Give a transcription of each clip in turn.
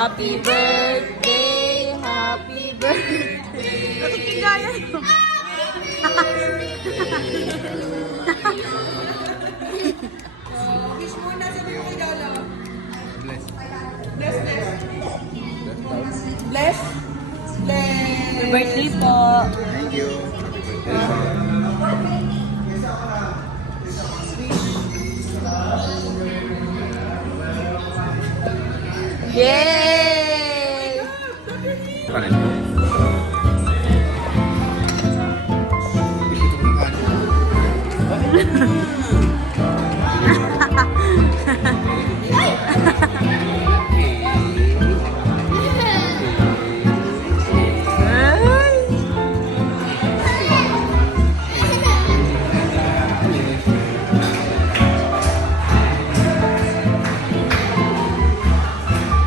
Happy birthday, happy birthday. Nakikigaya mo. Wish muna sa mga regalo. Bless. Bless, bless. Bless. Bless. Happy birthday po. Thank you. Happy birthday. Yay! Kanin.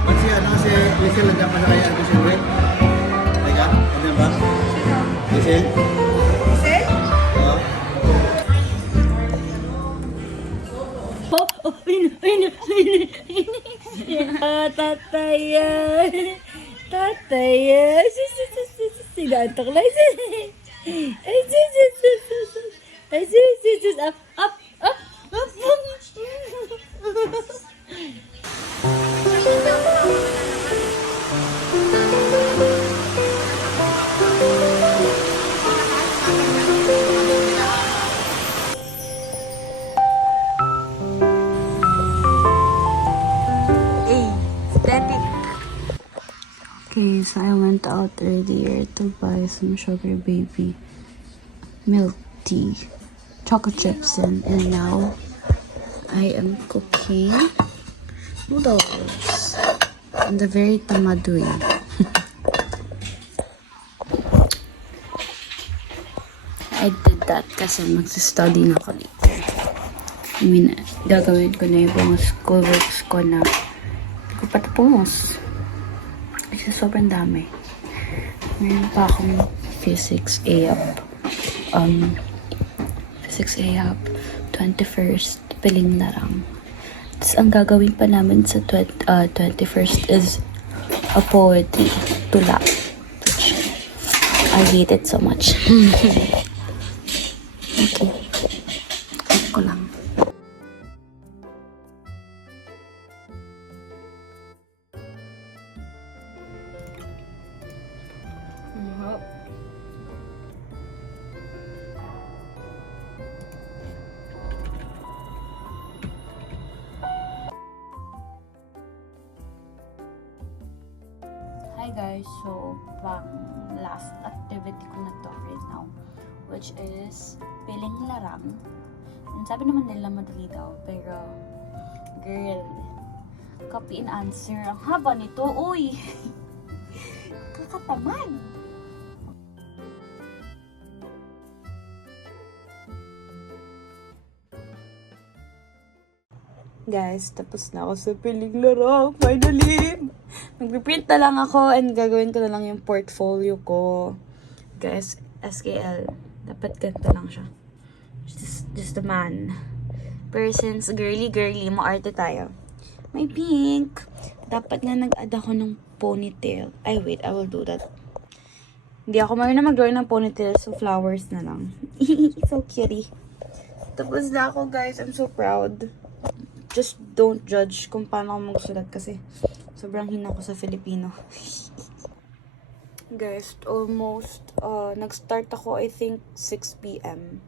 Ba't si ano si Lisel nandiyan pa sa kaya Ate Silwe? Teka, nandiyan ba? Lisel? Lisel? Oo. Tataya. Tataya. Sinantok lang. Up, up, up, up. Steady. Okay, so I went out earlier to buy some Sugar Baby milk tea, chocolate chips, and now I am cooking noodles in the very tamad way. I did that kasi magsa-study na ako later. I mean, gagawin ko na yung mga schoolworks ko na hindi ko patapos. Kasi sobrang dami. Meron pa akong physics A up. Physics A up. 21st, piling larang. Tapos ang gagawin pa namin sa 21st is a poetry, tula. Which I hate it so much. Okay. Ito ko lang. Hi guys, so pang last activity ko na to right now, which is piling larang. And sabi naman nila madali daw, pero girl, copy and answer. Ang haba nito, uy! Kakatamad! Guys, tapos na ako sa piling larang. Finally! Magpiprint na lang ako and gagawin ko na lang yung portfolio ko. Guys, SKL. Dapat ganito lang siya. Just a man. Pero since girly, maarte tayo. May pink. Dapat nga nag-add ako ng ponytail. Ay, wait. I will do that. Hindi ako marunong mag-drawing ng ponytail, so flowers na lang. So cutie. Tapos na ako, guys. I'm so proud. Just don't judge kung paano ako magsulat kasi sobrang hina ko sa Filipino. Guys, almost, nag-start ako, I think, 6 p.m.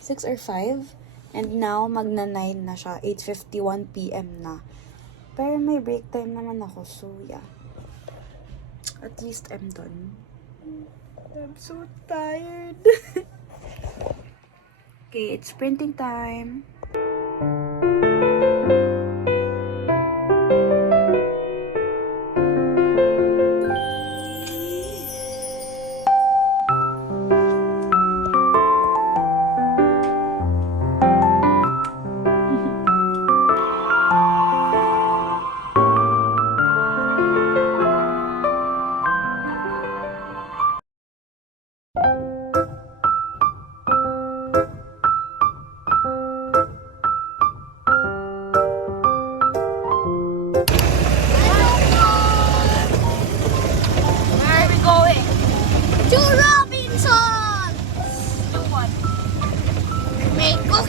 6 or 5. And now, magna-9 na siya. 8:51 p.m. na. Pero may break time naman ako, so yeah. At least I'm done. I'm so tired. Okay, it's printing time.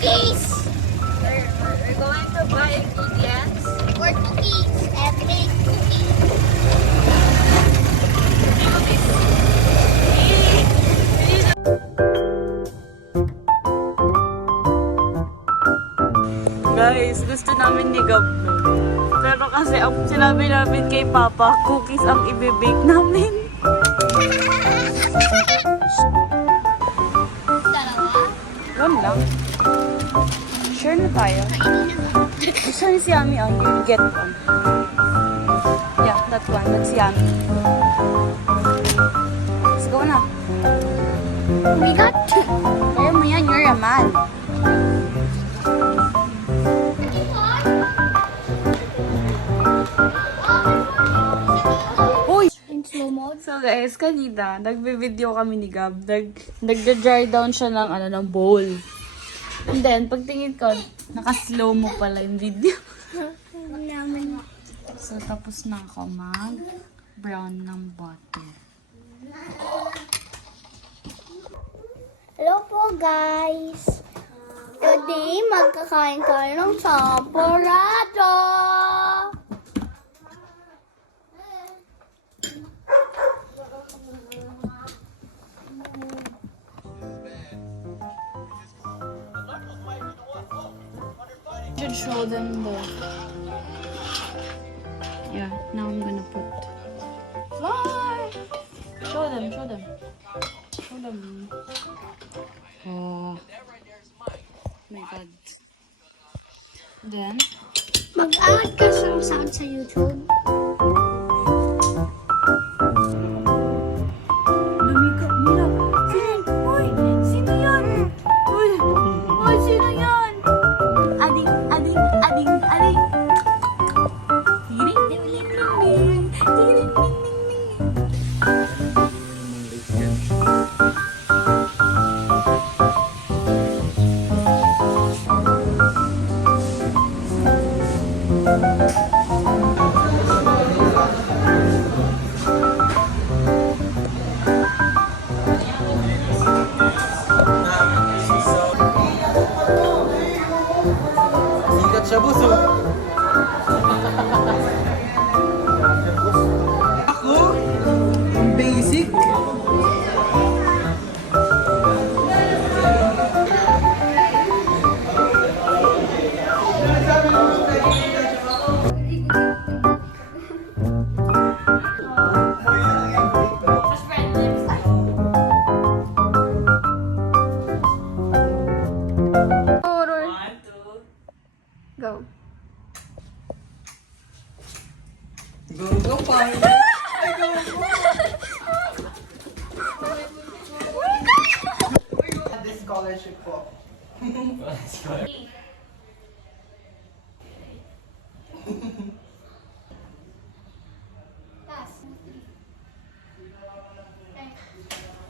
cookies. We're going to buy ingredients. Or cookies. Every cookies. Guys, gusto namin ni Gab nun. Pero kasi ang sinabi namin kay Papa, cookies ang ibibake namin. Dalawa. One lang. Sure na tayo. Gusto ni si Yami on, you get one. Yeah, that one. That's Yami. Let's go na. We got two. Kaya mo yan, you're a man. Uy! In slow mode. So guys, kanina, nagbe-video kami ni Gab. Nagda-dry down siya ng, ng bowl. And then, pagtingin ko, naka-slow mo pala yung video. Naman. So, tapos na ako mag-brown ng butter. Hello po guys. Today, magkakain tayo ng champorado. Should show them the... Yeah, now I'm gonna put... Fly! Show them, show them. Show them. Oh. My God. Then, Mag-add ka ng sound sa YouTube. lumika, mila. Sino? Uy! Sino yan? Uy! Uy! Sino yan? Ading, ading, ading, ading. Tiring, ding, ding, ding, ding. Tiring, ding, ding, ding. Sikat siya, boss, oh. Ako? Ang basic? Go. Go, pa. This scholarship po.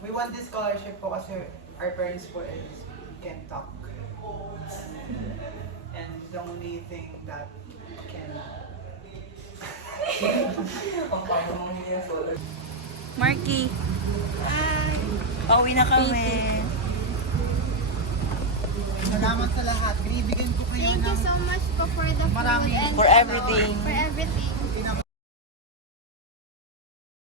We want this scholarship po kasi our parents po is can't talk. And the only thing that can... Marky. Pauwi na kami. Salamat sa lahat. Binibigyan ko kayo Thank you ng so much po for the food Maraming- and for everything. for